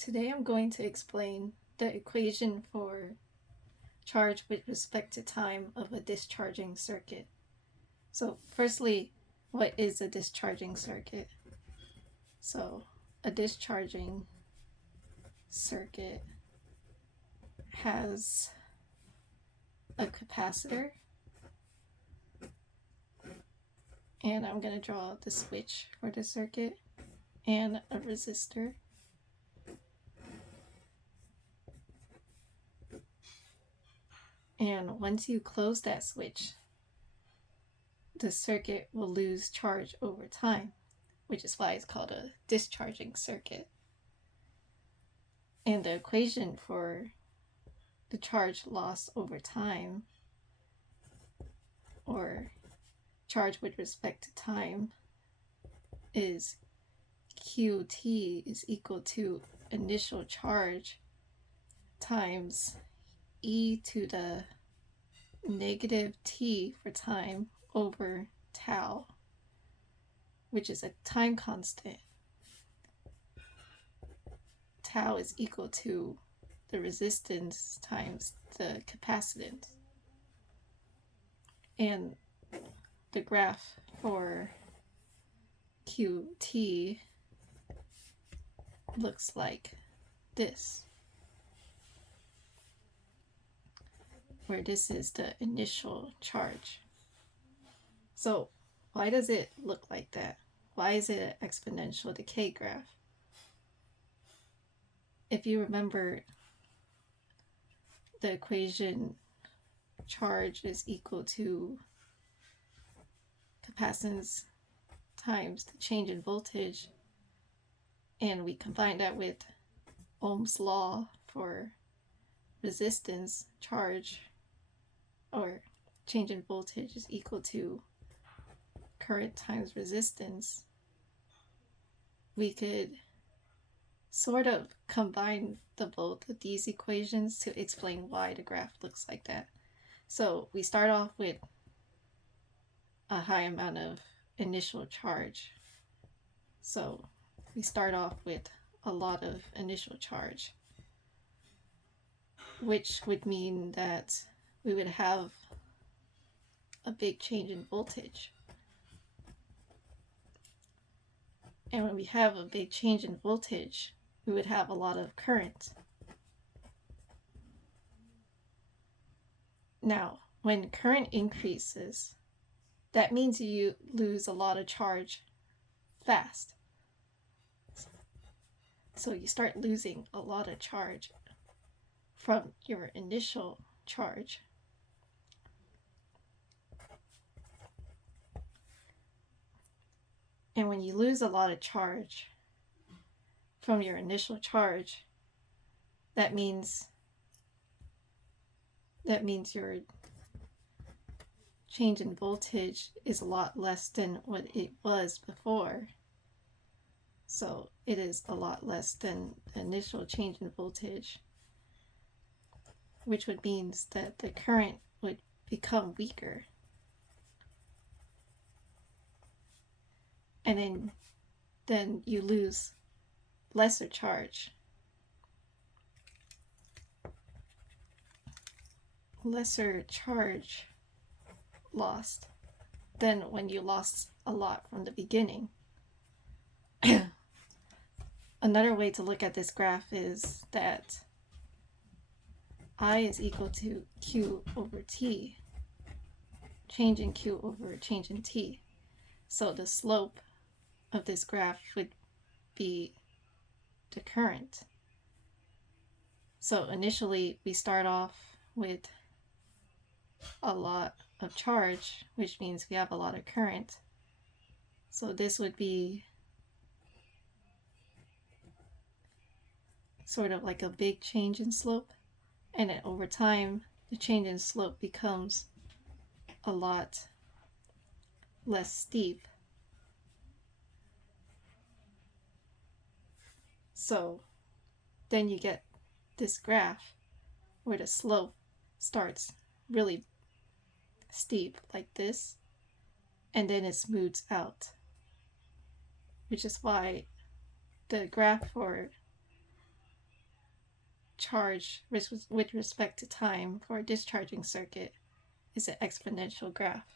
Today I'm going to explain the equation for charge with respect to time of a discharging circuit. So firstly, what is a discharging circuit? So a discharging circuit has a capacitor, and I'm going to draw the switch for the circuit, and a resistor. And once you close that switch, the circuit will lose charge over time, which is why it's called a discharging circuit. And the equation for the charge loss over time, or charge with respect to time, is QT is equal to initial charge times e to the negative t for time over tau, which is a time constant. Tau is equal to the resistance times the capacitance. And the graph for QT looks like this, where this is the initial charge. So why does it look like that? Why is it an exponential decay graph? If you remember the equation, charge is equal to capacitance times the change in voltage, and we combine that with Ohm's law for resistance, charge or change in voltage is equal to current times resistance. We could sort of combine the both of these equations to explain why the graph looks like that. So we start off with a high amount of initial charge. So we start off with a lot of initial charge, which would mean that we would have a big change in voltage. And when we have a big change in voltage, we would have a lot of current. Now, when current increases, that means you lose a lot of charge fast. So you start losing a lot of charge from your initial charge. And when you lose a lot of charge from your initial charge, that means your change in voltage is a lot less than what it was before. So it is a lot less than the initial change in voltage, which would mean that the current would become weaker. And then you lose lesser charge. Lesser charge lost than when you lost a lot from the beginning. Another way to look at this graph is that I is equal to Q over T, change in Q over change in T. So the slope of this graph would be the current. So initially we start off with a lot of charge, which means we have a lot of current. So this would be sort of like a big change in slope, and then over time the change in slope becomes a lot less steep. So then you get this graph where the slope starts really steep like this, and then it smooths out, which is why the graph for charge with respect to time for a discharging circuit is an exponential graph.